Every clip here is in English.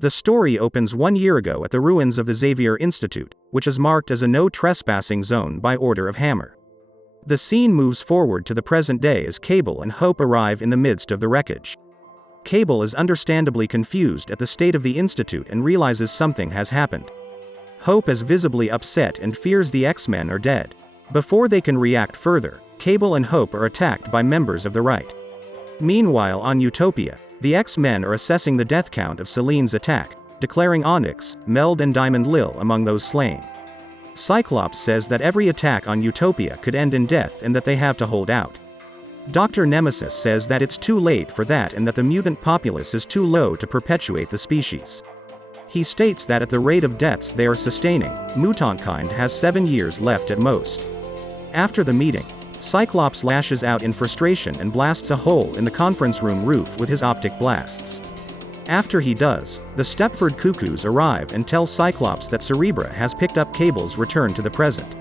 The story opens 1 year ago at the ruins of the Xavier Institute, which is marked as a no trespassing zone by order of Hammer. The scene moves forward to the present day as Cable and Hope arrive in the midst of the wreckage. Cable is understandably confused at the state of the Institute and realizes something has happened. Hope is visibly upset and fears the X-Men are dead. Before they can react further, Cable and Hope are attacked by members of the right. Meanwhile on Utopia, the X-Men are assessing the death count of Selene's attack, declaring Onyx, Meld and Diamond Lil among those slain. Cyclops says that every attack on Utopia could end in death and that they have to hold out. Dr. Nemesis says that it's too late for that and that the mutant populace is too low to perpetuate the species. He states that at the rate of deaths they are sustaining, mutantkind has 7 years left at most. After the meeting, Cyclops lashes out in frustration and blasts a hole in the conference room roof with his optic blasts. After he does, the Stepford Cuckoos arrive and tell Cyclops that Cerebra has picked up Cable's return to the present.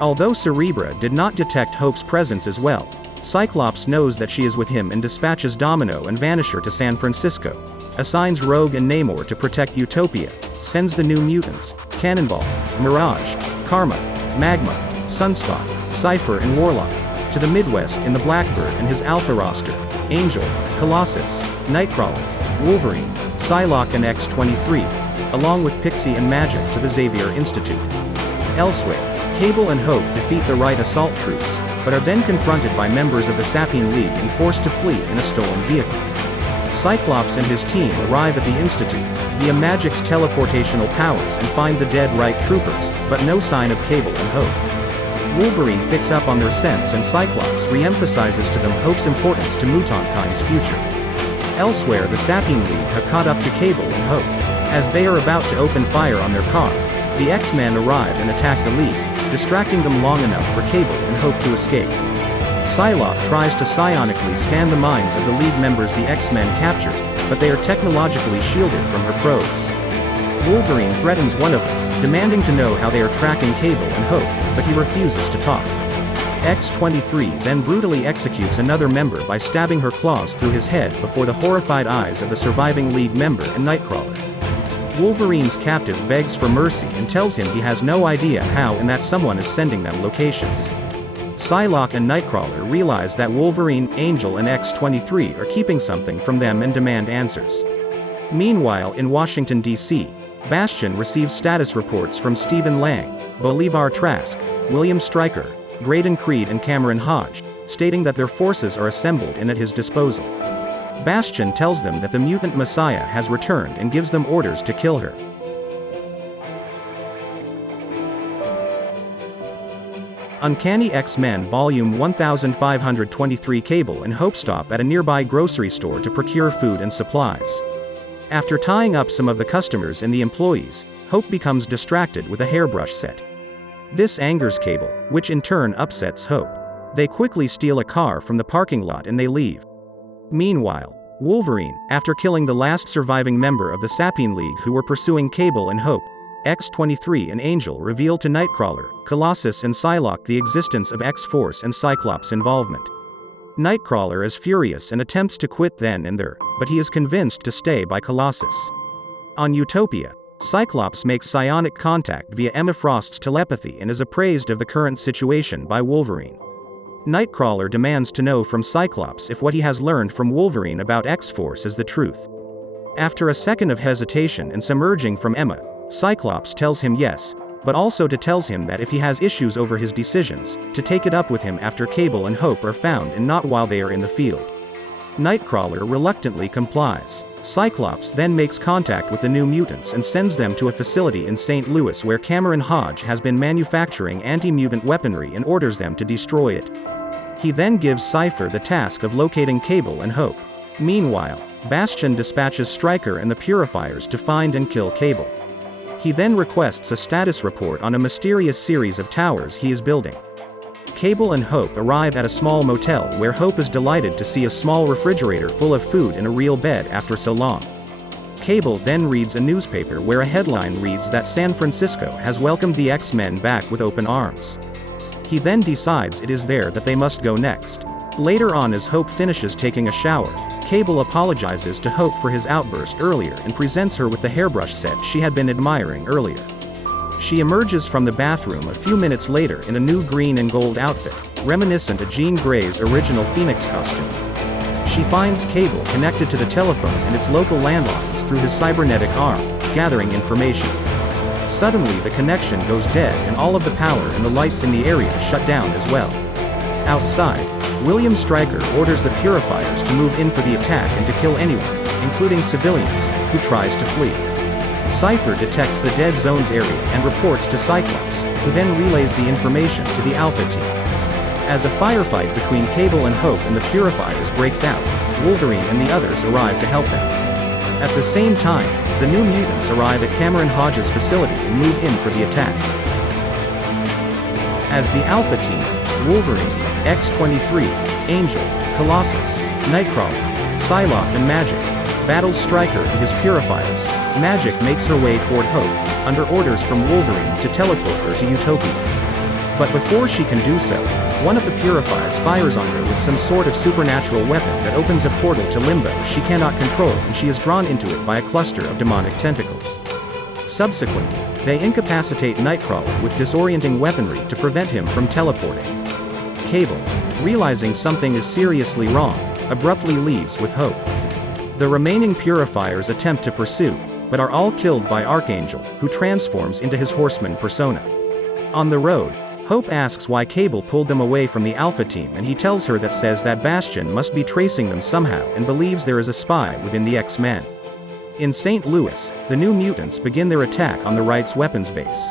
Although Cerebra did not detect Hope's presence as well, Cyclops knows that she is with him and dispatches Domino and Vanisher to San Francisco, assigns Rogue and Namor to protect Utopia, sends the New Mutants, Cannonball, Mirage, Karma, Magma, Sunspot, Cypher and Warlock, to the Midwest in the Blackbird and his Alpha roster, Angel, Colossus, Nightcrawler, Wolverine, Psylocke and X-23, along with Pixie and Magic to the Xavier Institute. Elsewhere, Cable and Hope defeat the right assault troops, but are then confronted by members of the Sapien League and forced to flee in a stolen vehicle. Cyclops and his team arrive at the Institute, via Magic's teleportational powers and find the dead right troopers, but no sign of Cable and Hope. Wolverine picks up on their sense and Cyclops re-emphasizes to them Hope's importance to mutantkind's future. Elsewhere the Sapien League have caught up to Cable and Hope. As they are about to open fire on their car, the X-Men arrive and attack the League, distracting them long enough for Cable and Hope to escape. Psylocke tries to psionically scan the minds of the League members the X-Men captured, but they are technologically shielded from her probes. Wolverine threatens one of them, demanding to know how they are tracking Cable and Hope, but he refuses to talk. X-23 then brutally executes another member by stabbing her claws through his head before the horrified eyes of the surviving League member and Nightcrawler. Wolverine's captive begs for mercy and tells him he has no idea how and that someone is sending them locations. Psylocke and Nightcrawler realize that Wolverine, Angel and X-23 are keeping something from them and demand answers. Meanwhile in Washington, D.C., Bastion receives status reports from Stephen Lang, Bolivar Trask, William Stryker, Graydon Creed and Cameron Hodge, stating that their forces are assembled and at his disposal. Bastion tells them that the mutant Messiah has returned and gives them orders to kill her. Uncanny X-Men Volume 1523. Cable and Hope stop at a nearby grocery store to procure food and supplies. After tying up some of the customers and the employees, Hope becomes distracted with a hairbrush set. This angers Cable, which in turn upsets Hope. They quickly steal a car from the parking lot and they leave. Meanwhile, Wolverine, after killing the last surviving member of the Sapien League who were pursuing Cable and Hope, X-23 and Angel reveal to Nightcrawler, Colossus and Psylocke the existence of X-Force and Cyclops' involvement. Nightcrawler is furious and attempts to quit then and there, but he is convinced to stay by Colossus. On Utopia, Cyclops makes psionic contact via Emma Frost's telepathy and is appraised of the current situation by Wolverine. Nightcrawler demands to know from Cyclops if what he has learned from Wolverine about X-Force is the truth. After a second of hesitation and some urging from Emma, Cyclops tells him yes, but also tells him that if he has issues over his decisions, to take it up with him after Cable and Hope are found and not while they are in the field. Nightcrawler reluctantly complies. Cyclops then makes contact with the New Mutants and sends them to a facility in St. Louis where Cameron Hodge has been manufacturing anti-mutant weaponry and orders them to destroy it. He then gives Cypher the task of locating Cable and Hope. Meanwhile, Bastion dispatches Stryker and the Purifiers to find and kill Cable. He then requests a status report on a mysterious series of towers he is building. Cable and Hope arrive at a small motel where Hope is delighted to see a small refrigerator full of food and a real bed after so long. Cable then reads a newspaper where a headline reads that San Francisco has welcomed the X-Men back with open arms. He then decides it is there that they must go next. Later on as Hope finishes taking a shower, Cable apologizes to Hope for his outburst earlier and presents her with the hairbrush set she had been admiring earlier. She emerges from the bathroom a few minutes later in a new green and gold outfit, reminiscent of Jean Grey's original Phoenix costume. She finds Cable connected to the telephone and its local landlines through his cybernetic arm, gathering information. Suddenly the connection goes dead and all of the power and the lights in the area shut down as well. Outside, William Stryker orders the Purifiers to move in for the attack and to kill anyone, including civilians, who tries to flee. Cypher detects the dead zone's area and reports to Cyclops, who then relays the information to the Alpha team. As a firefight between Cable and Hope and the Purifiers breaks out, Wolverine and the others arrive to help them. At the same time, the New Mutants arrive at Cameron Hodges' facility and move in for the attack. As the Alpha team, Wolverine, X-23, Angel, Colossus, Nightcrawler, Psylocke and Magic battle Stryker and his Purifiers. Magic makes her way toward Hope, under orders from Wolverine to teleport her to Utopia. But before she can do so, one of the Purifiers fires on her with some sort of supernatural weapon that opens a portal to Limbo she cannot control, and she is drawn into it by a cluster of demonic tentacles. Subsequently, they incapacitate Nightcrawler with disorienting weaponry to prevent him from teleporting. Cable, realizing something is seriously wrong, abruptly leaves with Hope. The remaining Purifiers attempt to pursue, but are all killed by Archangel, who transforms into his horseman persona. On the road, Hope asks why Cable pulled them away from the Alpha team, and he tells her that Bastion must be tracing them somehow and believes there is a spy within the X-Men. In St. Louis, the New Mutants begin their attack on the Wright's weapons base.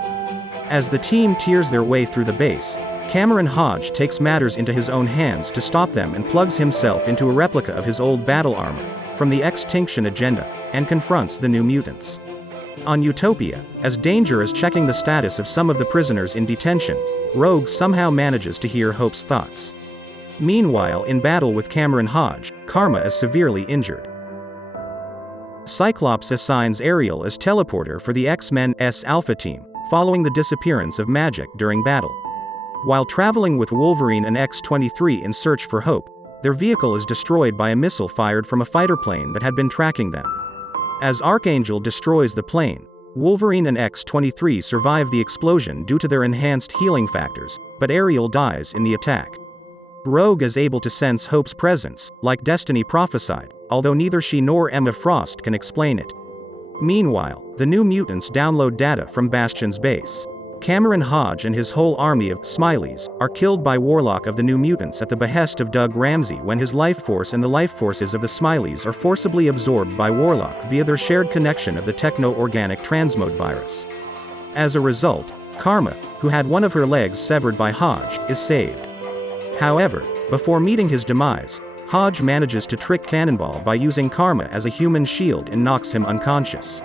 As the team tears their way through the base, Cameron Hodge takes matters into his own hands to stop them and plugs himself into a replica of his old battle armor from the Extinction Agenda, and confronts the New Mutants. On Utopia, as Danger is checking the status of some of the prisoners in detention, Rogue somehow manages to hear Hope's thoughts. Meanwhile, in battle with Cameron Hodge, Karma is severely injured. Cyclops assigns Ariel as teleporter for the X-Men's Alpha team, following the disappearance of Magic during battle. While traveling with Wolverine and X-23 in search for Hope, their vehicle is destroyed by a missile fired from a fighter plane that had been tracking them. As Archangel destroys the plane, Wolverine and X-23 survive the explosion due to their enhanced healing factors, but Ariel dies in the attack. Rogue is able to sense Hope's presence, like Destiny prophesied, although neither she nor Emma Frost can explain it. Meanwhile, the New Mutants download data from Bastion's base. Cameron Hodge and his whole army of Smileys are killed by Warlock of the New Mutants at the behest of Doug Ramsey when his life force and the life forces of the Smileys are forcibly absorbed by Warlock via their shared connection of the techno-organic transmode virus. As a result, Karma, who had one of her legs severed by Hodge, is saved. However, before meeting his demise, Hodge manages to trick Cannonball by using Karma as a human shield and knocks him unconscious.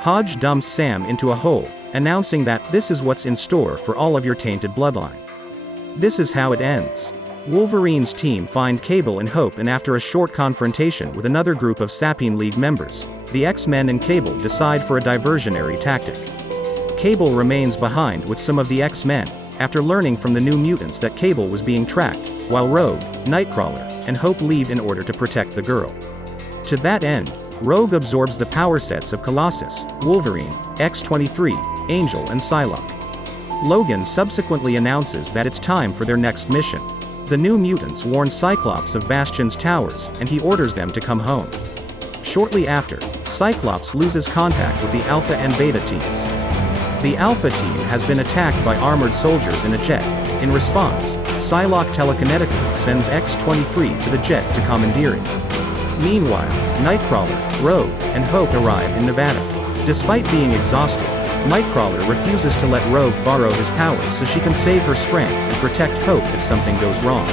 Hodge dumps Sam into a hole, announcing that this is what's in store for all of your tainted bloodline. This is how it ends. Wolverine's team find Cable and Hope, and after a short confrontation with another group of Sapien League members, the X-Men and Cable decide for a diversionary tactic. Cable remains behind with some of the X-Men, after learning from the New Mutants that Cable was being tracked, while Rogue, Nightcrawler, and Hope leave in order to protect the girl. To that end, Rogue absorbs the power sets of Colossus, Wolverine, X-23, Angel and Psylocke. Logan subsequently announces that it's time for their next mission. The New Mutants warn Cyclops of Bastion's towers, and he orders them to come home. Shortly after, Cyclops loses contact with the Alpha and Beta teams. The Alpha team has been attacked by armored soldiers in a jet. In response, Psylocke telekinetically sends X-23 to the jet to commandeer it. Meanwhile, Nightcrawler, Rogue, and Hope arrive in Nevada. Despite being exhausted, Nightcrawler refuses to let Rogue borrow his powers so she can save her strength and protect Hope if something goes wrong.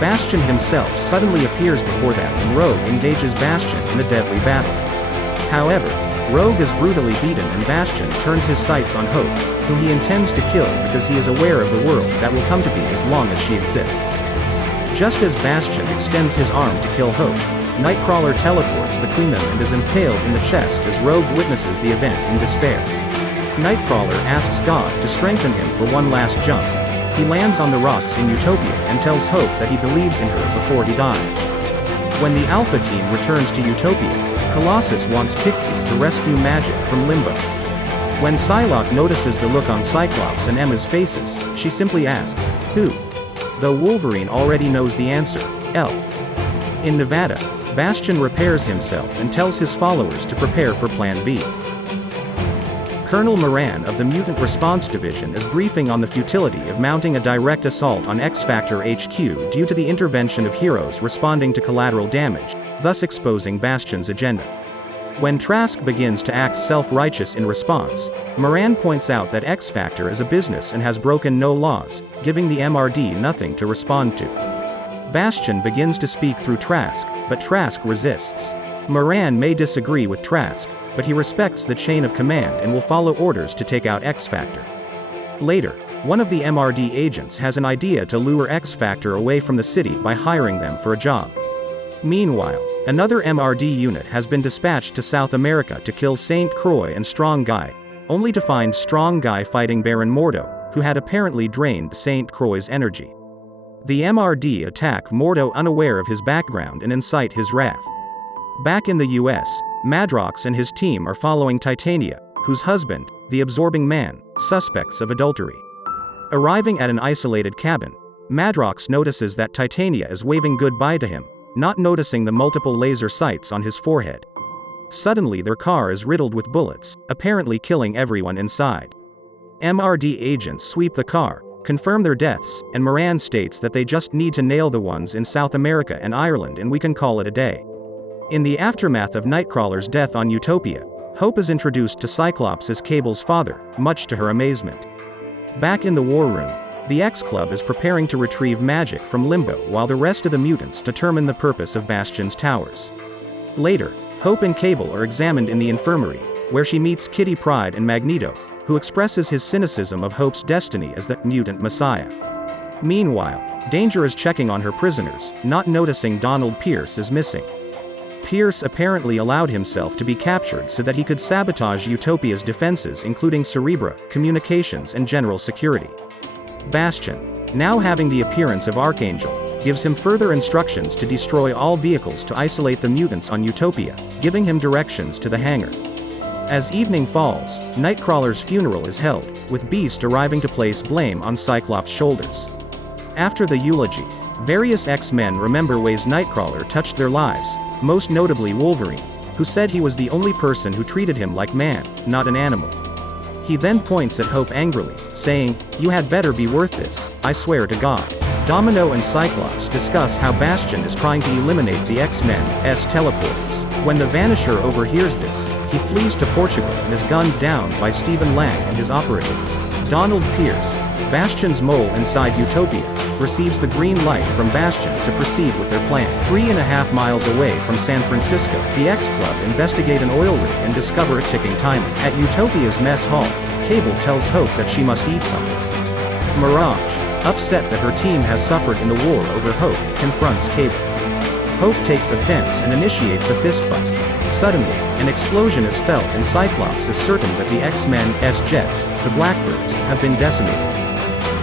Bastion himself suddenly appears before them, and Rogue engages Bastion in a deadly battle. However, Rogue is brutally beaten, and Bastion turns his sights on Hope, whom he intends to kill because he is aware of the world that will come to be as long as she exists. Just as Bastion extends his arm to kill Hope, Nightcrawler teleports between them and is impaled in the chest as Rogue witnesses the event in despair. Nightcrawler asks God to strengthen him for one last jump. He lands on the rocks in Utopia and tells Hope that he believes in her before he dies. When the Alpha team returns to Utopia, Colossus wants Pixie to rescue Magic from Limbo. When Psylocke notices the look on Cyclops and Emma's faces, she simply asks, "Who?" Though Wolverine already knows the answer, Elf. In Nevada, Bastion repairs himself and tells his followers to prepare for Plan B. Colonel Moran of the Mutant Response Division is briefing on the futility of mounting a direct assault on X-Factor HQ due to the intervention of heroes responding to collateral damage, thus exposing Bastion's agenda. When Trask begins to act self-righteous in response, Moran points out that X-Factor is a business and has broken no laws, giving the MRD nothing to respond to. Bastion begins to speak through Trask, but Trask resists. Moran may disagree with Trask, but he respects the chain of command and will follow orders to take out X-Factor. Later, one of the MRD agents has an idea to lure X-Factor away from the city by hiring them for a job. Meanwhile, another MRD unit has been dispatched to South America to kill Saint Croix and Strong Guy, only to find Strong Guy fighting Baron Mordo, who had apparently drained Saint Croix's energy. The MRD attack Mordo unaware of his background and incite his wrath. Back in the US, Madrox and his team are following Titania, whose husband, the Absorbing Man, suspects of adultery. Arriving at an isolated cabin, Madrox notices that Titania is waving goodbye to him, not noticing the multiple laser sights on his forehead. Suddenly their car is riddled with bullets, apparently killing everyone inside. MRD agents sweep the car, confirm their deaths, and Moran states that they just need to nail the ones in South America and Ireland and we can call it a day. In the aftermath of Nightcrawler's death on Utopia, Hope is introduced to Cyclops as Cable's father, much to her amazement. Back in the war room, the X-Club is preparing to retrieve Magic from Limbo while the rest of the mutants determine the purpose of Bastion's towers. Later, Hope and Cable are examined in the infirmary, where she meets Kitty Pryde and Magneto, who expresses his cynicism of Hope's destiny as the mutant messiah. Meanwhile, Danger is checking on her prisoners, not noticing Donald Pierce is missing. Pierce apparently allowed himself to be captured so that he could sabotage Utopia's defenses including Cerebra, communications and general security. Bastion, now having the appearance of Archangel, gives him further instructions to destroy all vehicles to isolate the mutants on Utopia, giving him directions to the hangar. As evening falls, Nightcrawler's funeral is held, with Beast arriving to place blame on Cyclops' shoulders. After the eulogy, various X-Men remember ways Nightcrawler touched their lives, most notably Wolverine, who said he was the only person who treated him like man, not an animal. He then points at Hope angrily, saying, "You had better be worth this, I swear to God." Domino and Cyclops discuss how Bastion is trying to eliminate the X-Men's teleporters. When the Vanisher overhears this, he flees to Portugal and is gunned down by Stephen Lang and his operatives. Donald Pierce, Bastion's mole inside Utopia, receives the green light from Bastion to proceed with their plan. 3.5 miles away from San Francisco, the X-Club investigate an oil rig and discover a ticking timer. At Utopia's mess hall, Cable tells Hope that she must eat something. Mirage, upset that her team has suffered in the war over Hope, confronts Cable. Hope takes offense and initiates a fistfight. Suddenly, an explosion is felt and Cyclops is certain that the X-Men's jets, the Blackbirds, have been decimated.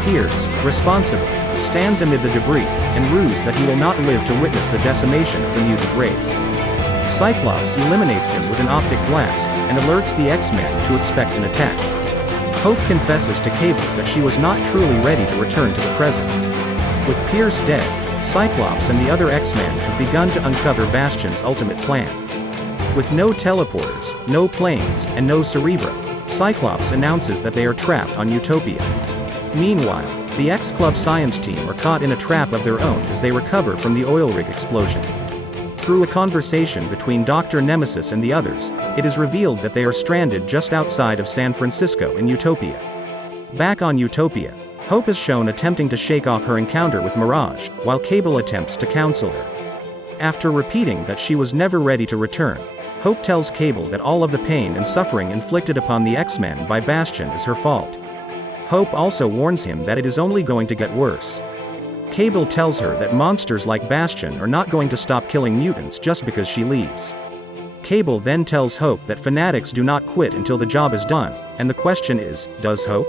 Pierce, responsible, stands amid the debris, and rues that he will not live to witness the decimation of the mutant race. Cyclops eliminates him with an optic blast, and alerts the X-Men to expect an attack. Hope confesses to Cable that she was not truly ready to return to the present. With Pierce dead, Cyclops and the other X-Men have begun to uncover Bastion's ultimate plan. With no teleporters, no planes, and no Cerebra, Cyclops announces that they are trapped on Utopia. Meanwhile, the X-Club science team are caught in a trap of their own as they recover from the oil rig explosion. Through a conversation between Dr. Nemesis and the others, it is revealed that they are stranded just outside of San Francisco in Utopia. Back on Utopia, Hope is shown attempting to shake off her encounter with Mirage, while Cable attempts to counsel her. After repeating that she was never ready to return, Hope tells Cable that all of the pain and suffering inflicted upon the X-Men by Bastion is her fault. Hope also warns him that it is only going to get worse. Cable tells her that monsters like Bastion are not going to stop killing mutants just because she leaves. Cable then tells Hope that fanatics do not quit until the job is done, and the question is, does Hope?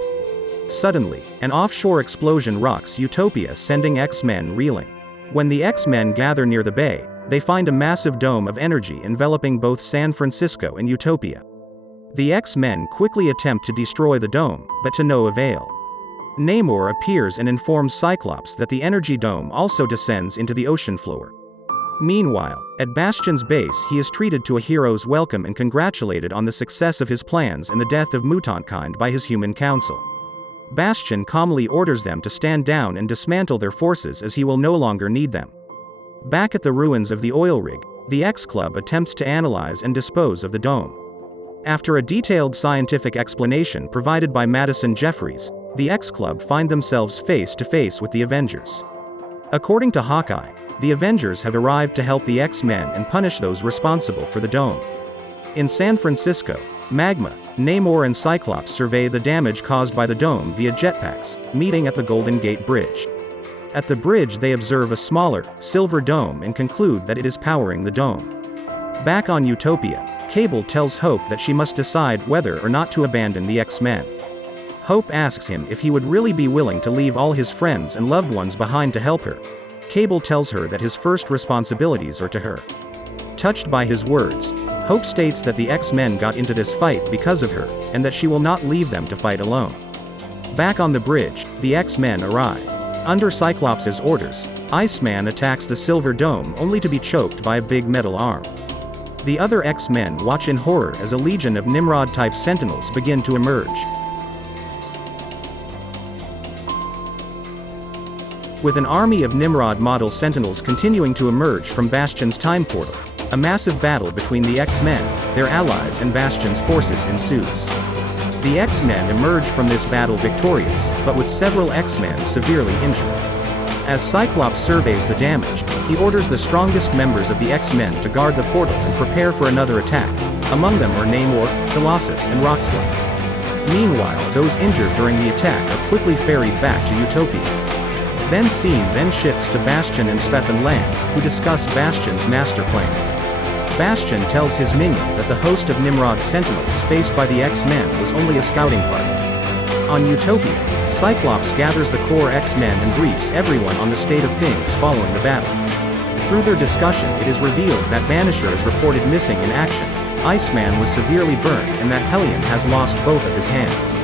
Suddenly, an offshore explosion rocks Utopia, sending X-Men reeling. When the X-Men gather near the bay, they find a massive dome of energy enveloping both San Francisco and Utopia. The X-Men quickly attempt to destroy the dome, but to no avail. Namor appears and informs Cyclops that the energy dome also descends into the ocean floor. Meanwhile, at Bastion's base he is treated to a hero's welcome and congratulated on the success of his plans and the death of mutantkind by his human council. Bastion calmly orders them to stand down and dismantle their forces as he will no longer need them. Back at the ruins of the oil rig, the X-Club attempts to analyze and dispose of the dome. After a detailed scientific explanation provided by Madison Jeffries, the X-Club find themselves face to face with the Avengers. According to Hawkeye, the Avengers have arrived to help the X-Men and punish those responsible for the dome. In San Francisco, Magma, Namor and Cyclops survey the damage caused by the dome via jetpacks, meeting at the Golden Gate Bridge. At the bridge they observe a smaller, silver dome and conclude that it is powering the dome. Back on Utopia, Cable tells Hope that she must decide whether or not to abandon the X-Men. Hope asks him if he would really be willing to leave all his friends and loved ones behind to help her. Cable tells her that his first responsibilities are to her. Touched by his words, Hope states that the X-Men got into this fight because of her, and that she will not leave them to fight alone. Back on the bridge, the X-Men arrive. Under Cyclops' orders, Iceman attacks the silver dome only to be choked by a big metal arm. The other X-Men watch in horror as a legion of Nimrod-type Sentinels begin to emerge. With an army of Nimrod-model Sentinels continuing to emerge from Bastion's time portal, a massive battle between the X-Men, their allies and Bastion's forces ensues. The X-Men emerge from this battle victorious, but with several X-Men severely injured. As Cyclops surveys the damage, he orders the strongest members of the X-Men to guard the portal and prepare for another attack. Among them are Namor, Colossus and Rockslide. Meanwhile, those injured during the attack are quickly ferried back to Utopia. Then scene shifts to Bastion and Stefan Land, who discuss Bastion's master plan. Bastion tells his minion that the host of Nimrod's Sentinels faced by the X-Men was only a scouting party. On Utopia, Cyclops gathers the core X-Men and briefs everyone on the state of things following the battle. Through their discussion it is revealed that Vanisher is reported missing in action, Iceman was severely burned and that Halim has lost both of his hands.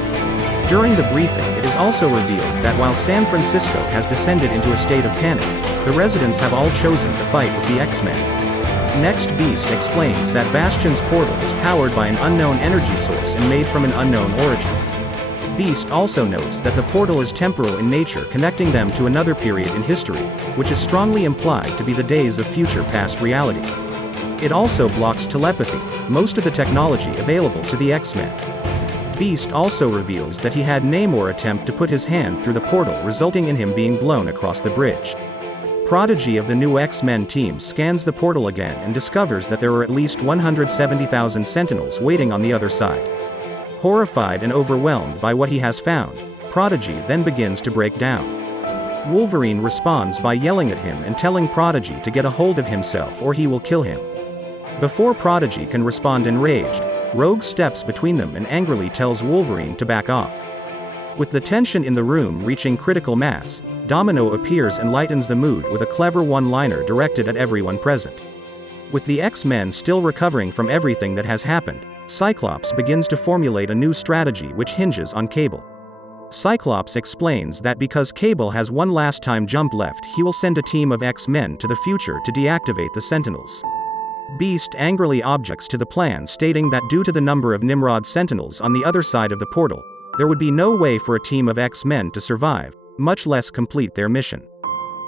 During the briefing it is also revealed that while San Francisco has descended into a state of panic, the residents have all chosen to fight with the X-Men. Next, Beast explains that Bastion's portal is powered by an unknown energy source and made from an unknown origin. Beast also notes that the portal is temporal in nature, connecting them to another period in history, which is strongly implied to be the days of future past reality. It also blocks telepathy, most of the technology available to the X-Men. Beast also reveals that he had Namor attempt to put his hand through the portal, resulting in him being blown across the bridge. Prodigy of the new X-Men team scans the portal again and discovers that there are at least 170,000 Sentinels waiting on the other side. Horrified and overwhelmed by what he has found, Prodigy then begins to break down. Wolverine responds by yelling at him and telling Prodigy to get a hold of himself or he will kill him. Before Prodigy can respond enraged, Rogue steps between them and angrily tells Wolverine to back off. With the tension in the room reaching critical mass, Domino appears and lightens the mood with a clever one-liner directed at everyone present. With the X-Men still recovering from everything that has happened, Cyclops begins to formulate a new strategy which hinges on Cable. Cyclops explains that because Cable has one last time jump left, he will send a team of X-Men to the future to deactivate the Sentinels. Beast angrily objects to the plan, stating that due to the number of Nimrod Sentinels on the other side of the portal, there would be no way for a team of X-Men to survive, much less complete their mission.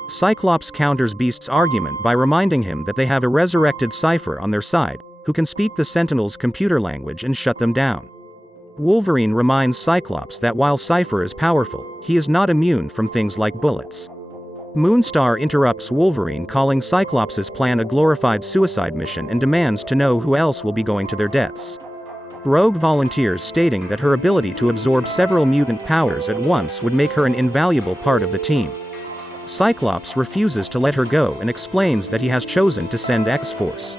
Cyclops counters Beast's argument by reminding him that they have a resurrected Cypher on their side, who can speak the Sentinels' computer language and shut them down. Wolverine reminds Cyclops that while Cypher is powerful, he is not immune from things like bullets. Moonstar interrupts Wolverine, calling Cyclops' plan a glorified suicide mission and demands to know who else will be going to their deaths. Rogue volunteers, stating that her ability to absorb several mutant powers at once would make her an invaluable part of the team. Cyclops refuses to let her go and explains that he has chosen to send X-Force.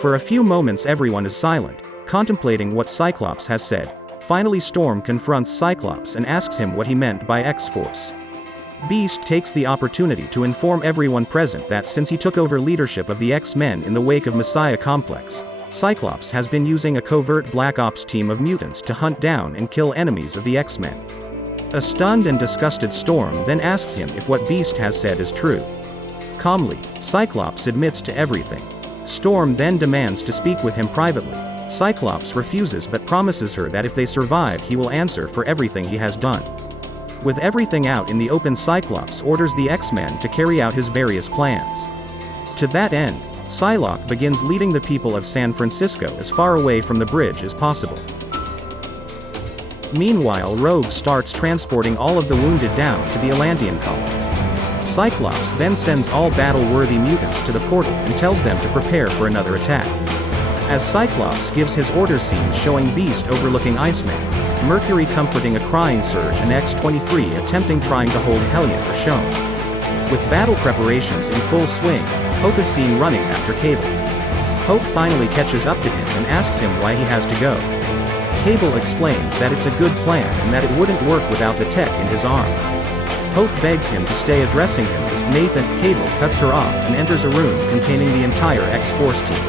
For a few moments everyone is silent, contemplating what Cyclops has said. Finally Storm confronts Cyclops and asks him what he meant by X-Force. Beast takes the opportunity to inform everyone present that since he took over leadership of the X-Men in the wake of Messiah Complex, Cyclops has been using a covert Black Ops team of mutants to hunt down and kill enemies of the X-Men. A stunned and disgusted Storm then asks him if what Beast has said is true. Calmly, Cyclops admits to everything. Storm then demands to speak with him privately. Cyclops refuses but promises her that if they survive he will answer for everything he has done. With everything out in the open, Cyclops orders the X-Men to carry out his various plans. To that end, Psylocke begins leading the people of San Francisco as far away from the bridge as possible. Meanwhile, Rogue starts transporting all of the wounded down to the Atlantean colony. Cyclops then sends all battle-worthy mutants to the portal and tells them to prepare for another attack. As Cyclops gives his order scenes showing Beast overlooking Iceman, Mercury comforting a crying Surge, and X-23 attempting trying to hold Hellion are shown. With battle preparations in full swing, Hope is seen running after Cable. Hope finally catches up to him and asks him why he has to go. Cable explains that it's a good plan and that it wouldn't work without the tech in his arm. Hope begs him to stay, addressing him as Nathan. Cable cuts her off and enters a room containing the entire X-Force team.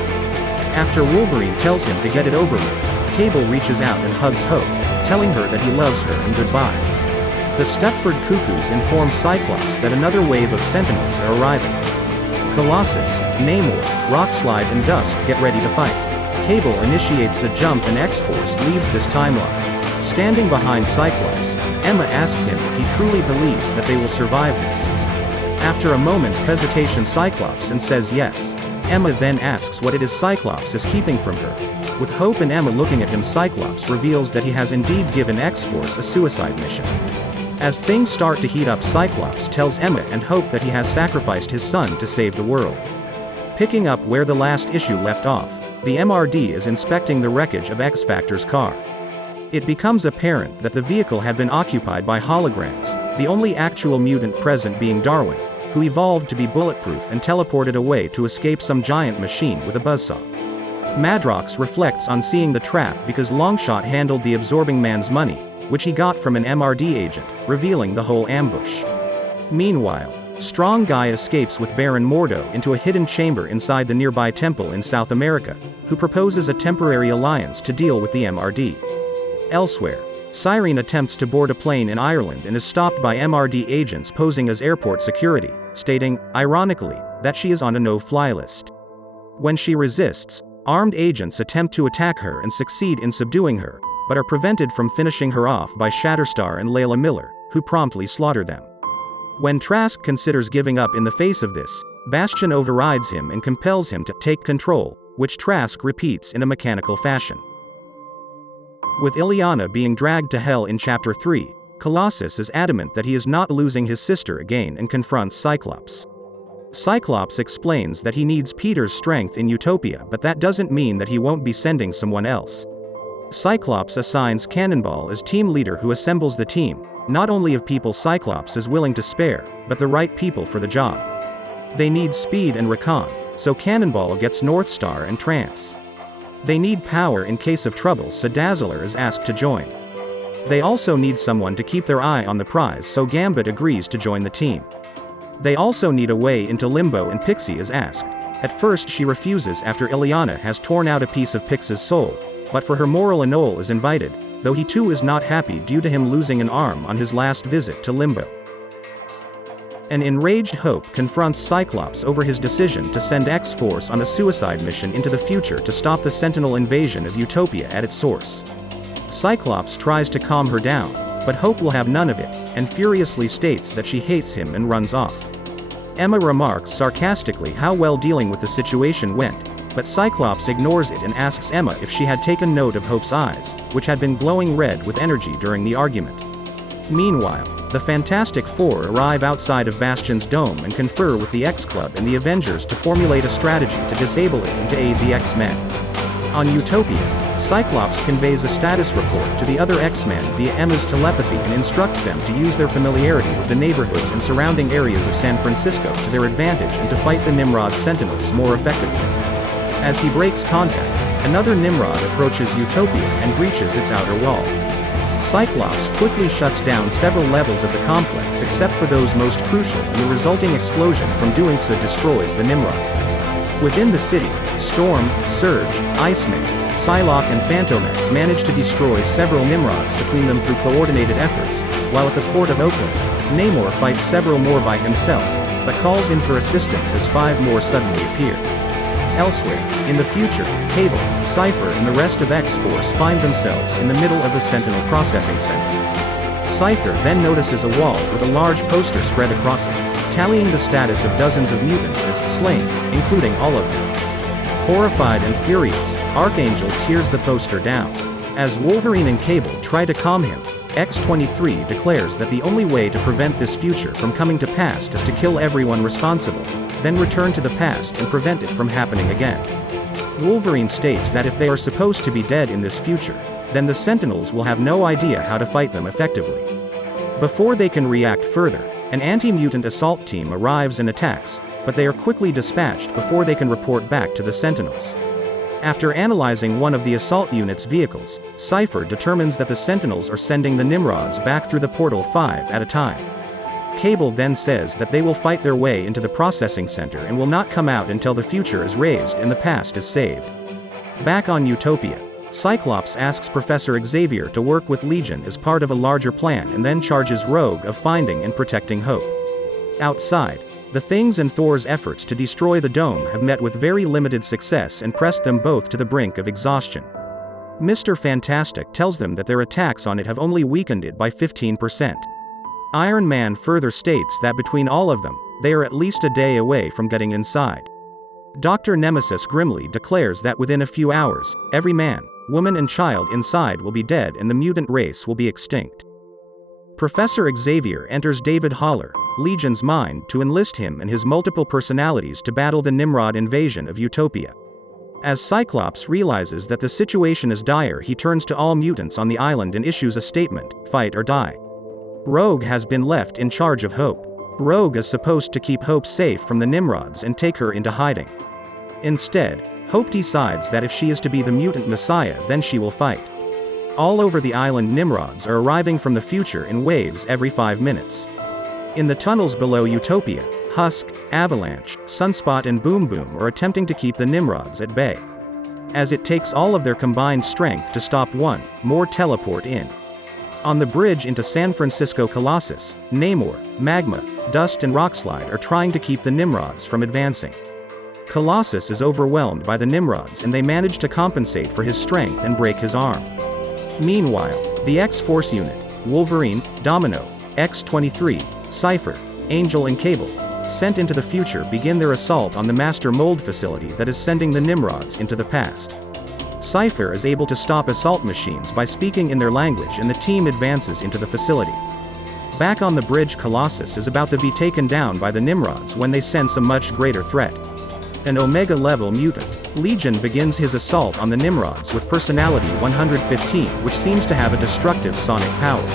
After Wolverine tells him to get it over with, Cable reaches out and hugs Hope, telling her that he loves her and goodbye. The Stepford Cuckoos inform Cyclops that another wave of Sentinels are arriving. Colossus, Namor, Rockslide and Dusk get ready to fight. Cable initiates the jump and X-Force leaves this timeline. Standing behind Cyclops, Emma asks him if he truly believes that they will survive this. After a moment's hesitation, Cyclops says yes. Emma then asks what it is Cyclops is keeping from her. With Hope and Emma looking at him, Cyclops reveals that he has indeed given X-Force a suicide mission. As things start to heat up, Cyclops tells Emma and Hope that he has sacrificed his son to save the world. Picking up where the last issue left off, the MRD is inspecting the wreckage of X-Factor's car. It becomes apparent that the vehicle had been occupied by holograms, the only actual mutant present being Darwin, who evolved to be bulletproof and teleported away to escape some giant machine with a buzzsaw. Madrox reflects on seeing the trap because Longshot handled the Absorbing Man's money, which he got from an MRD agent, revealing the whole ambush. Meanwhile, Strong Guy escapes with Baron Mordo into a hidden chamber inside the nearby temple in South America, who proposes a temporary alliance to deal with the MRD. Elsewhere, Cyrene attempts to board a plane in Ireland and is stopped by MRD agents posing as airport security, stating, ironically, that she is on a no-fly list. When she resists, armed agents attempt to attack her and succeed in subduing her, but are prevented from finishing her off by Shatterstar and Layla Miller, who promptly slaughter them. When Trask considers giving up in the face of this, Bastion overrides him and compels him to take control, which Trask repeats in a mechanical fashion. With Illyana being dragged to hell in Chapter 3, Colossus is adamant that he is not losing his sister again and confronts Cyclops. Cyclops explains that he needs Peter's strength in Utopia, but that doesn't mean that he won't be sending someone else. Cyclops assigns Cannonball as team leader, who assembles the team, not only of people Cyclops is willing to spare, but the right people for the job. They need speed and recon, so Cannonball gets Northstar and Trance. They need power in case of trouble, so Dazzler is asked to join. They also need someone to keep their eye on the prize, so Gambit agrees to join the team. They also need a way into Limbo, and Pixie is asked. At first she refuses after Illyana has torn out a piece of Pix's soul, but for her moral Anole is invited, though he too is not happy due to him losing an arm on his last visit to Limbo. An enraged Hope confronts Cyclops over his decision to send X-Force on a suicide mission into the future to stop the Sentinel invasion of Utopia at its source. Cyclops tries to calm her down, but Hope will have none of it, and furiously states that she hates him and runs off. Emma remarks sarcastically how well dealing with the situation went, but Cyclops ignores it and asks Emma if she had taken note of Hope's eyes, which had been glowing red with energy during the argument. Meanwhile, the Fantastic Four arrive outside of Bastion's dome and confer with the X-Club and the Avengers to formulate a strategy to disable it and to aid the X-Men. On Utopia, Cyclops conveys a status report to the other X-Men via Emma's telepathy and instructs them to use their familiarity with the neighborhoods and surrounding areas of San Francisco to their advantage and to fight the Nimrod Sentinels more effectively. As he breaks contact, another Nimrod approaches Utopia and breaches its outer wall. Cyclops quickly shuts down several levels of the complex except for those most crucial, and the resulting explosion from doing so destroys the Nimrod. Within the city, Storm, Surge, Iceman, Psylocke and Phantomex manage to destroy several Nimrods between them through coordinated efforts, while at the port of Oakland, Namor fights several more by himself, but calls in for assistance as 5 more suddenly appear. Elsewhere, in the future, Cable, Cypher and the rest of X-Force find themselves in the middle of the Sentinel Processing Center. Cypher then notices a wall with a large poster spread across it, tallying the status of dozens of mutants as slain, including all of them. Horrified and furious, Archangel tears the poster down. As Wolverine and Cable try to calm him, X-23 declares that the only way to prevent this future from coming to pass is to kill everyone responsible, then return to the past and prevent it from happening again. Wolverine states that if they are supposed to be dead in this future, then the Sentinels will have no idea how to fight them effectively. Before they can react further, an anti-mutant assault team arrives and attacks, but they are quickly dispatched before they can report back to the Sentinels. After analyzing one of the assault unit's vehicles, Cypher determines that the Sentinels are sending the Nimrods back through the portal 5 at a time. Cable then says that they will fight their way into the processing center and will not come out until the future is raised and the past is saved. Back on Utopia, Cyclops asks Professor Xavier to work with Legion as part of a larger plan and then charges Rogue of finding and protecting Hope. Outside, the Things and Thor's efforts to destroy the dome have met with very limited success and pressed them both to the brink of exhaustion. Mr. Fantastic tells them that their attacks on it have only weakened it by 15%. Iron Man further states that between all of them, they are at least a day away from getting inside. Dr. Nemesis grimly declares that within a few hours, every man, woman and child inside will be dead and the mutant race will be extinct. Professor Xavier enters David Haller, Legion's mind, to enlist him and his multiple personalities to battle the Nimrod invasion of Utopia. As Cyclops realizes that the situation is dire, he turns to all mutants on the island and issues a statement: fight or die. Rogue has been left in charge of Hope. Rogue is supposed to keep Hope safe from the Nimrods and take her into hiding. Instead, Hope decides that if she is to be the mutant messiah, then she will fight. All over the island, Nimrods are arriving from the future in waves every 5 minutes. In the tunnels below Utopia, Husk, Avalanche, Sunspot and Boom Boom are attempting to keep the Nimrods at bay. As it takes all of their combined strength to stop one, more teleport in. On the bridge into San Francisco Colossus, Namor, Magma, Dust and Rockslide are trying to keep the Nimrods from advancing. Colossus is overwhelmed by the Nimrods and they manage to compensate for his strength and break his arm. Meanwhile, the X-Force unit, Wolverine, Domino, X-23, Cypher, Angel and Cable, sent into the future, begin their assault on the Master Mold facility that is sending the Nimrods into the past. Cypher is able to stop assault machines by speaking in their language and the team advances into the facility. Back on the bridge, Colossus is about to be taken down by the Nimrods when they sense a much greater threat. An Omega-level mutant, Legion begins his assault on the Nimrods with personality 115, which seems to have a destructive sonic power.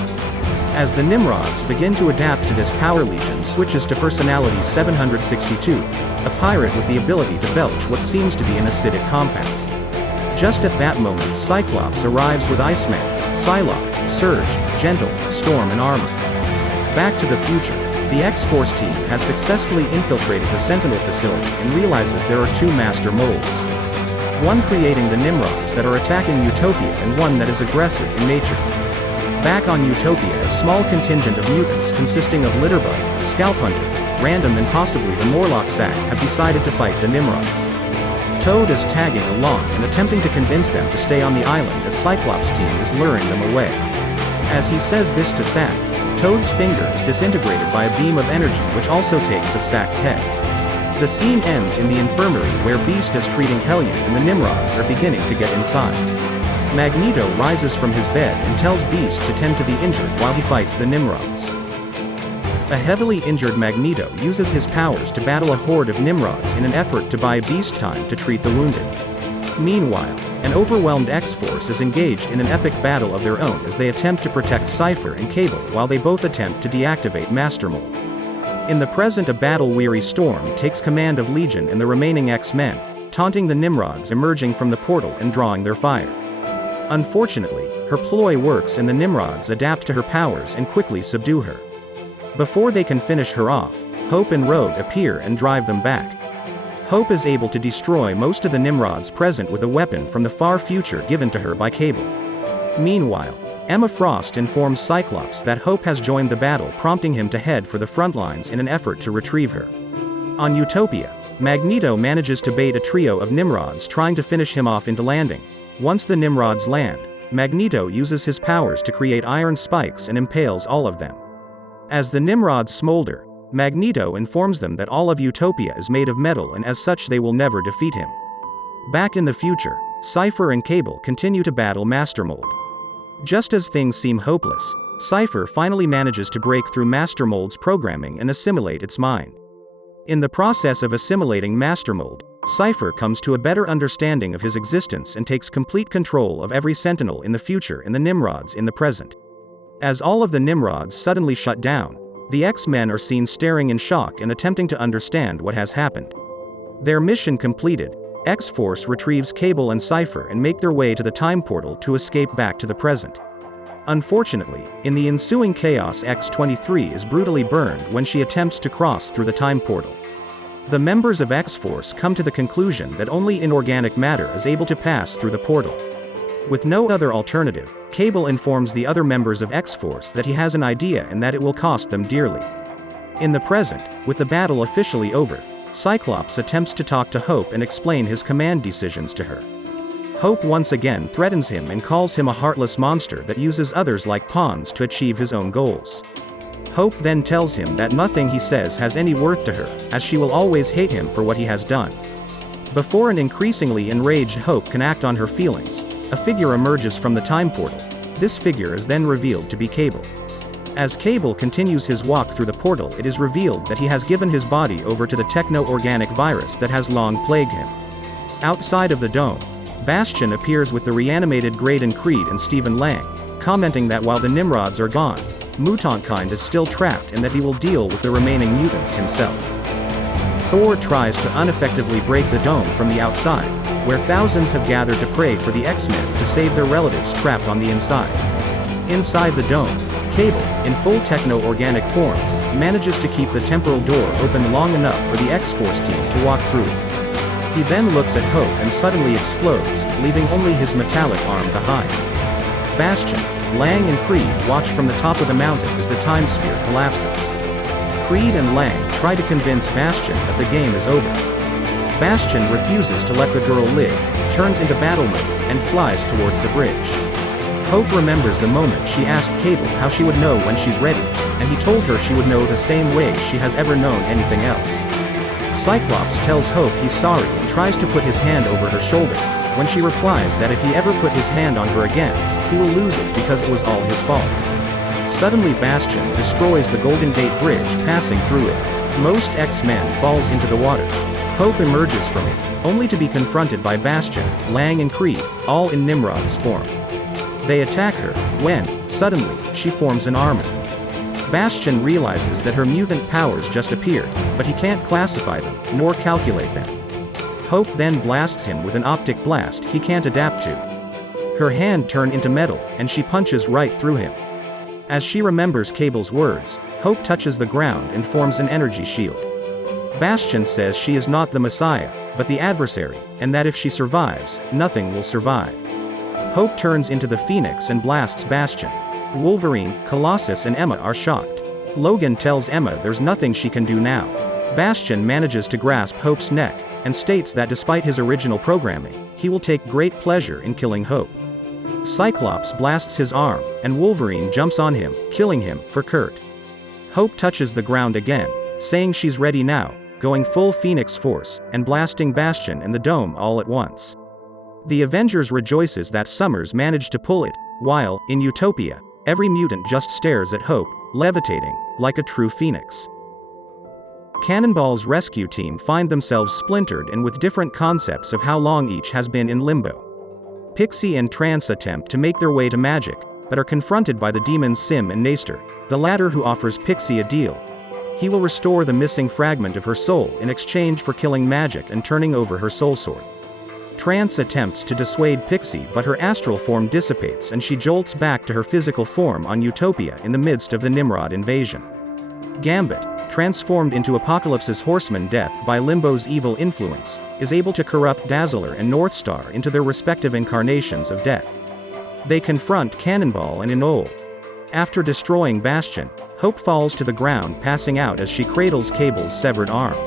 As the Nimrods begin to adapt to this power, Legion switches to personality 762, a pirate with the ability to belch what seems to be an acidic compound. Just at that moment, Cyclops arrives with Iceman, Psylocke, Surge, Gentle, Storm and Armor. Back to the future, the X-Force team has successfully infiltrated the Sentinel facility and realizes there are 2 master molds. One creating the Nimrods that are attacking Utopia and one that is aggressive in nature. Back on Utopia, a small contingent of mutants consisting of Litterbug, Scalp Hunter, Random and possibly the Morlock Sack have decided to fight the Nimrods. Toad is tagging along and attempting to convince them to stay on the island as Cyclops' team is luring them away. As he says this to Sack, Toad's finger is disintegrated by a beam of energy which also takes of Sack's head. The scene ends in the infirmary where Beast is treating Hellion and the Nimrods are beginning to get inside. Magneto rises from his bed and tells Beast to tend to the injured while he fights the Nimrods. A heavily injured Magneto uses his powers to battle a horde of Nimrods in an effort to buy Beast time to treat the wounded. Meanwhile, an overwhelmed X-Force is engaged in an epic battle of their own as they attempt to protect Cypher and Cable while they both attempt to deactivate Master Mold. In the present, a battle-weary Storm takes command of Legion and the remaining X-Men, taunting the Nimrods emerging from the portal and drawing their fire. Unfortunately, her ploy works and the Nimrods adapt to her powers and quickly subdue her. Before they can finish her off, Hope and Rogue appear and drive them back. Hope is able to destroy most of the Nimrods present with a weapon from the far future given to her by Cable. Meanwhile, Emma Frost informs Cyclops that Hope has joined the battle, prompting him to head for the front lines in an effort to retrieve her. On Utopia, Magneto manages to bait a trio of Nimrods trying to finish him off into landing. Once the Nimrods land, Magneto uses his powers to create iron spikes and impales all of them. As the Nimrods smolder, Magneto informs them that all of Utopia is made of metal and as such they will never defeat him. Back in the future, Cypher and Cable continue to battle Master Mold. Just as things seem hopeless, Cypher finally manages to break through Master Mold's programming and assimilate its mind. In the process of assimilating Master Mold, Cypher comes to a better understanding of his existence and takes complete control of every Sentinel in the future and the Nimrods in the present. As all of the Nimrods suddenly shut down, the X-Men are seen staring in shock and attempting to understand what has happened. Their mission completed, X-Force retrieves Cable and Cypher and make their way to the time portal to escape back to the present. Unfortunately, in the ensuing chaos, X-23 is brutally burned when she attempts to cross through the time portal. The members of X-Force come to the conclusion that only inorganic matter is able to pass through the portal. With no other alternative, Cable informs the other members of X-Force that he has an idea and that it will cost them dearly. In the present, with the battle officially over, Cyclops attempts to talk to Hope and explain his command decisions to her. Hope once again threatens him and calls him a heartless monster that uses others like pawns to achieve his own goals. Hope then tells him that nothing he says has any worth to her, as she will always hate him for what he has done. Before an increasingly enraged Hope can act on her feelings, a figure emerges from the time portal. This figure is then revealed to be Cable. As Cable continues his walk through the portal, it is revealed that he has given his body over to the techno-organic virus that has long plagued him. Outside of the dome, Bastion appears with the reanimated Graydon Creed and Stephen Lang, commenting that while the Nimrods are gone, mutantkind is still trapped and that he will deal with the remaining mutants himself. Thor tries to ineffectively break the dome from the outside, where thousands have gathered to pray for the X-Men to save their relatives trapped on the inside. Inside the dome, Cable, in full techno-organic form, manages to keep the temporal door open long enough for the X-Force team to walk through it. He then looks at Hope and suddenly explodes, leaving only his metallic arm behind. Bastion, Lang and Creed watch from the top of the mountain as the time sphere collapses. Creed and Lang try to convince Bastion that the game is over. Bastion refuses to let the girl live, turns into battle mode, and flies towards the bridge. Hope remembers the moment she asked Cable how she would know when she's ready, and he told her she would know the same way she has ever known anything else. Cyclops tells Hope he's sorry and tries to put his hand over her shoulder, when she replies that if he ever put his hand on her again, he will lose it because it was all his fault. Suddenly Bastion destroys the Golden Gate Bridge, passing through it. Most X-Men falls into the water. Hope emerges from it, only to be confronted by Bastion, Lang and Creed, all in Nimrod's form. They attack her, when, suddenly, she forms an armor. Bastion realizes that her mutant powers just appeared, but he can't classify them, nor calculate them. Hope then blasts him with an optic blast he can't adapt to. Her hand turns into metal, and she punches right through him. As she remembers Cable's words, Hope touches the ground and forms an energy shield. Bastion says she is not the Messiah, but the adversary, and that if she survives, nothing will survive. Hope turns into the Phoenix and blasts Bastion. Wolverine, Colossus and Emma are shocked. Logan tells Emma there's nothing she can do now. Bastion manages to grasp Hope's neck, and states that despite his original programming, he will take great pleasure in killing Hope. Cyclops blasts his arm, and Wolverine jumps on him, killing him for Kurt. Hope touches the ground again, saying she's ready now, going full Phoenix Force, and blasting Bastion and the dome all at once. The Avengers rejoices that Summers managed to pull it, while, in Utopia, every mutant just stares at Hope, levitating, like a true phoenix. Cannonball's rescue team find themselves splintered and with different concepts of how long each has been in limbo. Pixie and Trance attempt to make their way to Magic, but are confronted by the demons Sim and Naster, the latter who offers Pixie a deal. He will restore the missing fragment of her soul in exchange for killing Magic and turning over her soul sword. Trance attempts to dissuade Pixie, but her astral form dissipates and she jolts back to her physical form on Utopia in the midst of the Nimrod invasion. Gambit, transformed into Apocalypse's horseman Death by Limbo's evil influence, is able to corrupt Dazzler and Northstar into their respective incarnations of Death. They confront Cannonball and Enol. After destroying Bastion, Hope falls to the ground, passing out as she cradles Cable's severed arm.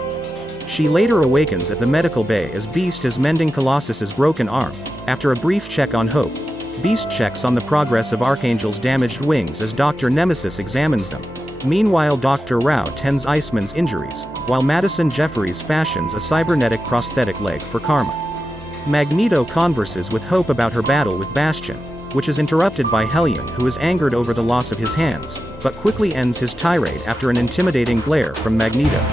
She later awakens at the medical bay as Beast is mending Colossus's broken arm. After a brief check on Hope, Beast checks on the progress of Archangel's damaged wings as Dr. Nemesis examines them. Meanwhile, Dr. Rao tends Iceman's injuries, while Madison Jeffries fashions a cybernetic prosthetic leg for Karma. Magneto converses with Hope about her battle with Bastion, which is interrupted by Halim, who is angered over the loss of his hands, but quickly ends his tirade after an intimidating glare from Magneto.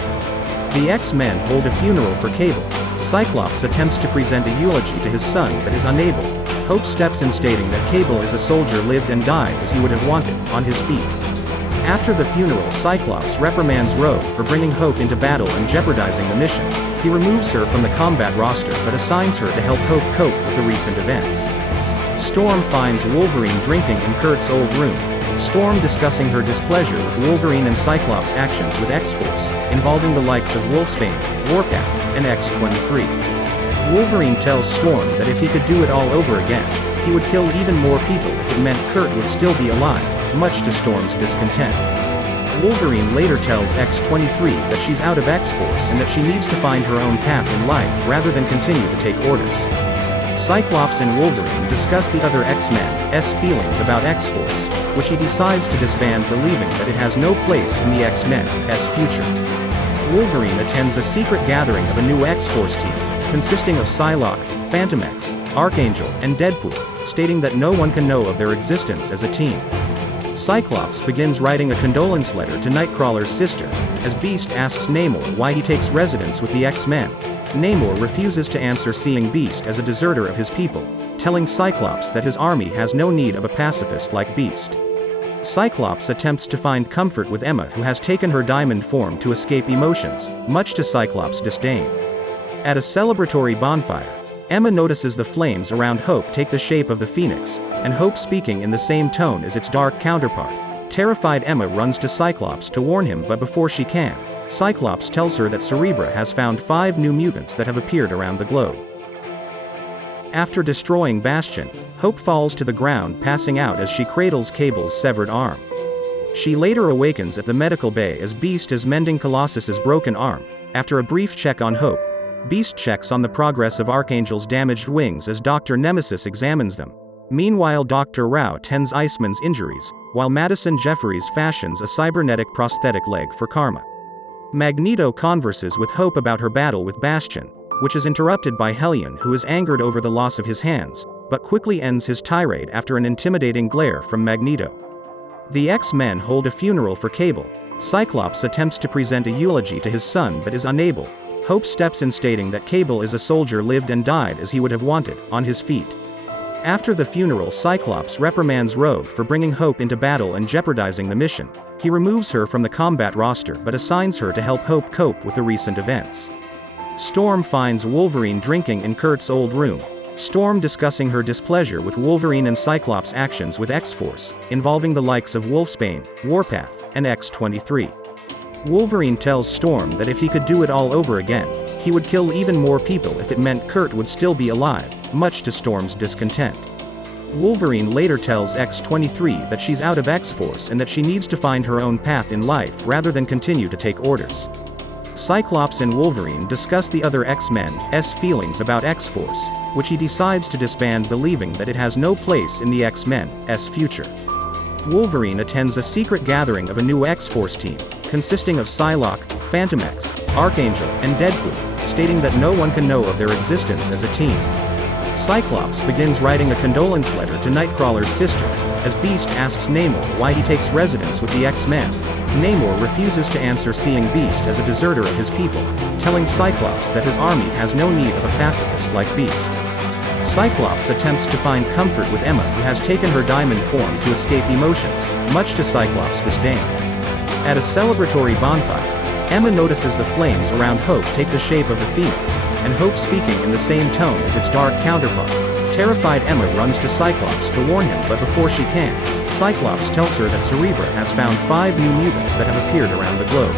The X-Men hold a funeral for Cable. Cyclops attempts to present a eulogy to his son but is unable. Hope steps in, stating that Cable is a soldier, lived and died as he would have wanted, on his feet. After the funeral, Cyclops reprimands Rogue for bringing Hope into battle and jeopardizing the mission. He removes her from the combat roster but assigns her to help Hope cope with the recent events. Storm finds Wolverine drinking in Kurt's old room. Storm discussing her displeasure with Wolverine and Cyclops' actions with X-Force, involving the likes of Wolfsbane, Warpath, and X-23. Wolverine tells Storm that if he could do it all over again, he would kill even more people if it meant Kurt would still be alive, much to Storm's discontent. Wolverine later tells X-23 that she's out of X-Force and that she needs to find her own path in life rather than continue to take orders. Cyclops and Wolverine discuss the other X-Men's feelings about X-Force, which he decides to disband, believing that it has no place in the X-Men's future. Wolverine attends a secret gathering of a new X-Force team, consisting of Psylocke, Phantom X, Archangel, and Deadpool, stating that no one can know of their existence as a team. Cyclops begins writing a condolence letter to Nightcrawler's sister, as Beast asks Namor why he takes residence with the X-Men. Namor refuses to answer, seeing Beast as a deserter of his people, telling Cyclops that his army has no need of a pacifist like Beast. Cyclops attempts to find comfort with Emma, who has taken her diamond form to escape emotions, much to Cyclops' disdain. At a celebratory bonfire, Emma notices the flames around Hope take the shape of the Phoenix, and Hope speaking in the same tone as its dark counterpart. Terrified Emma runs to Cyclops to warn him, but before she can, Cyclops tells her that Cerebra has found 5 new mutants that have appeared around the globe. After destroying Bastion, Hope falls to the ground, passing out as she cradles Cable's severed arm. She later awakens at the medical bay as Beast is mending Colossus's broken arm. After a brief check on Hope, Beast checks on the progress of Archangel's damaged wings as Dr. Nemesis examines them. Meanwhile, Dr. Rao tends Iceman's injuries, while Madison Jeffries fashions a cybernetic prosthetic leg for Karma. Magneto converses with Hope about her battle with Bastion, which is interrupted by Hellion, who is angered over the loss of his hands, but quickly ends his tirade after an intimidating glare from Magneto. The X-Men hold a funeral for Cable. Cyclops attempts to present a eulogy to his son but is unable. Hope steps in, stating that Cable is a soldier, lived and died as he would have wanted, on his feet. After the funeral, Cyclops reprimands Rogue for bringing Hope into battle and jeopardizing the mission. He removes her from the combat roster but assigns her to help Hope cope with the recent events. Storm finds Wolverine drinking in Kurt's old room. Storm discussing her displeasure with Wolverine and Cyclops' actions with X-Force, involving the likes of Wolfsbane, Warpath, and X-23. Wolverine tells Storm that if he could do it all over again, he would kill even more people if it meant Kurt would still be alive, much to Storm's discontent. Wolverine later tells X-23 that she's out of X-Force and that she needs to find her own path in life rather than continue to take orders. Cyclops and Wolverine discuss the other X-Men's feelings about X-Force, which he decides to disband, believing that it has no place in the X-Men's future. Wolverine attends a secret gathering of a new X-Force team, consisting of Psylocke, Phantom X, Archangel, and Deadpool, stating that no one can know of their existence as a team. Cyclops begins writing a condolence letter to Nightcrawler's sister, as Beast asks Namor why he takes residence with the X-Men. Namor refuses to answer, seeing Beast as a deserter of his people, telling Cyclops that his army has no need of a pacifist like Beast. Cyclops attempts to find comfort with Emma, who has taken her diamond form to escape emotions, much to Cyclops' disdain. At a celebratory bonfire, Emma notices the flames around Hope take the shape of the Phoenix, and Hope speaking in the same tone as its dark counterpart. Terrified Emma runs to Cyclops to warn him, but before she can, Cyclops tells her that Cerebra has found 5 new mutants that have appeared around the globe.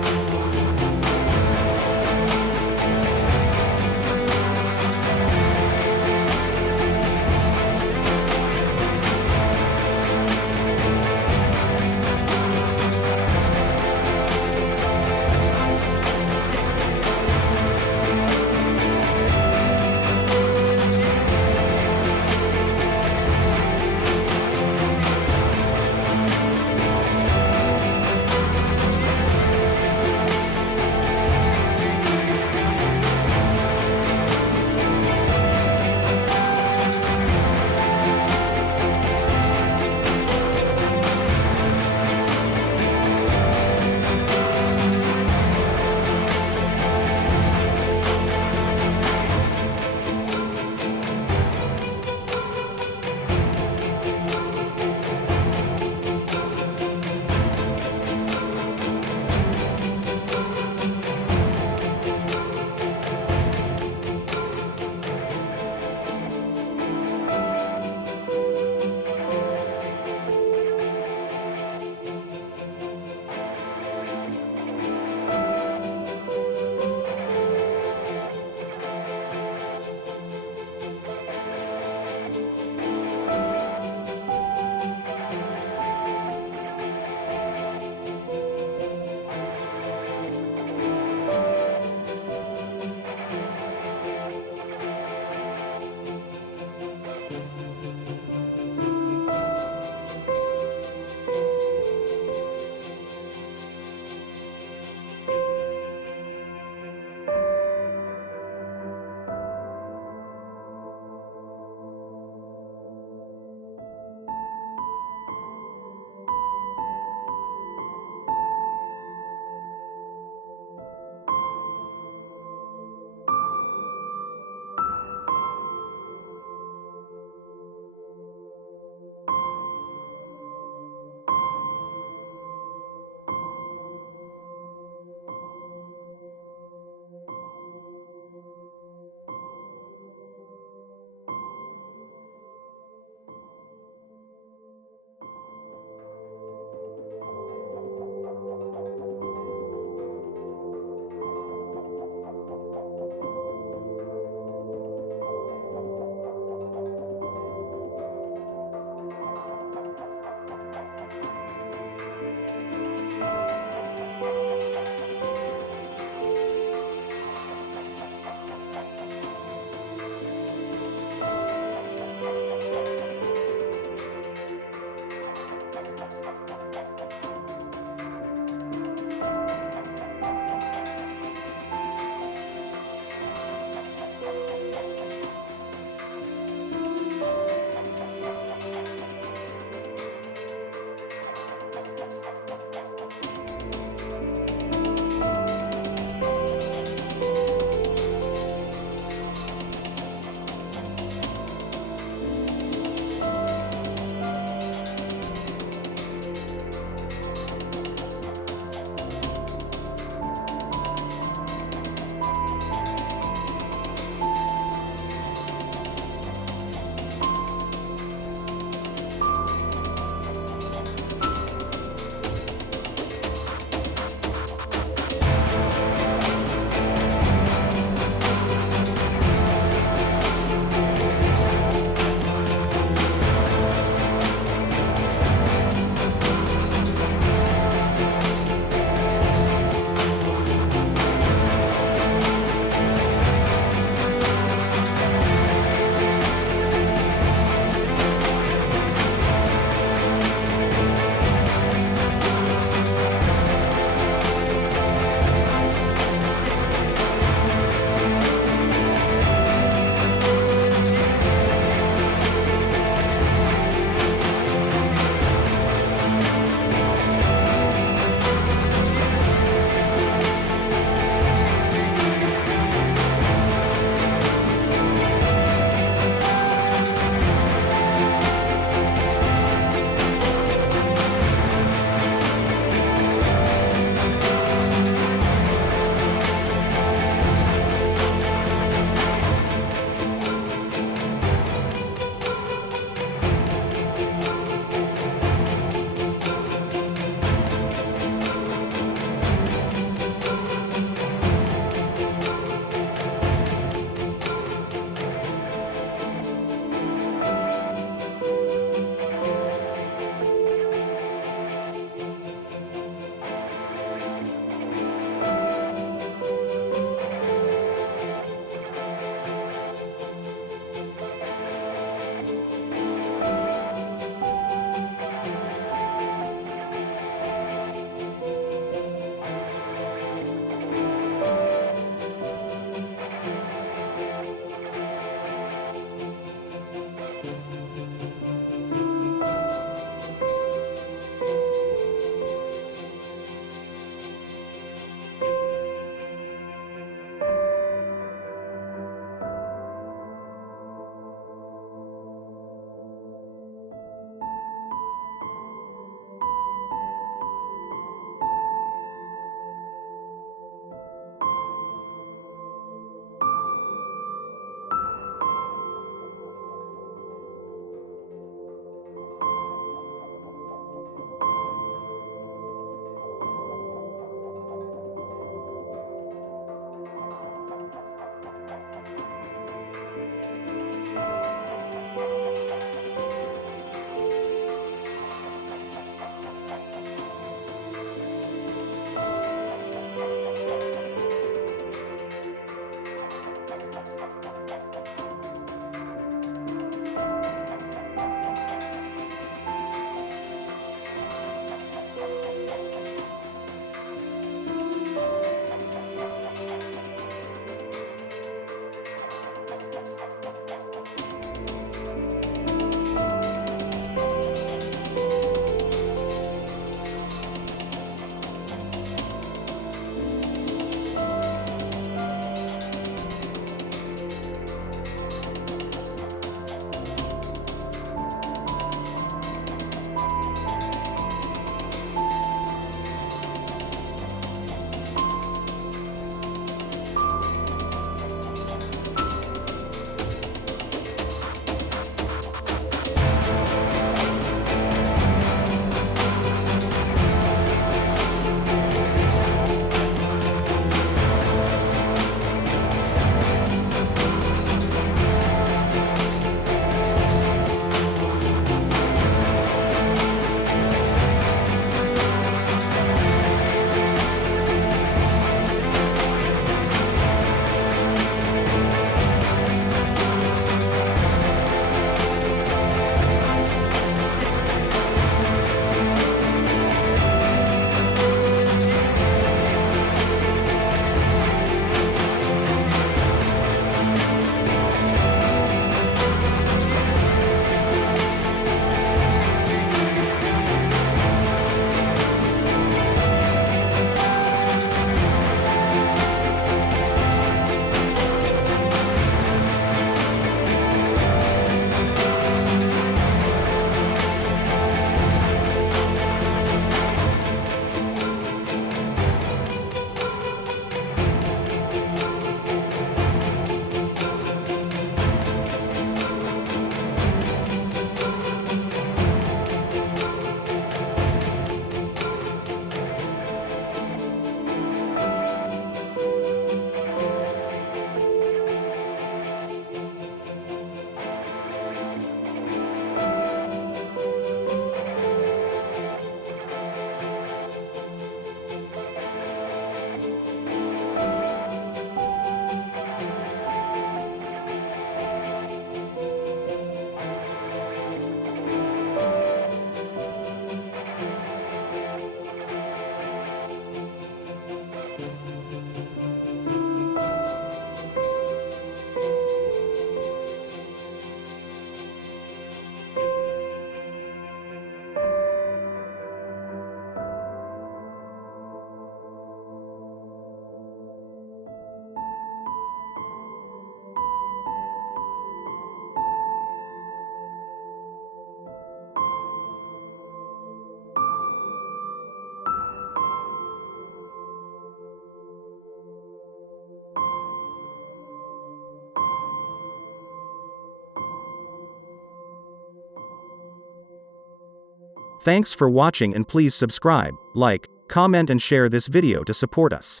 Thanks for watching and please subscribe, like, comment and share this video to support us.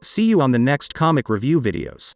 See you on the next comic review videos.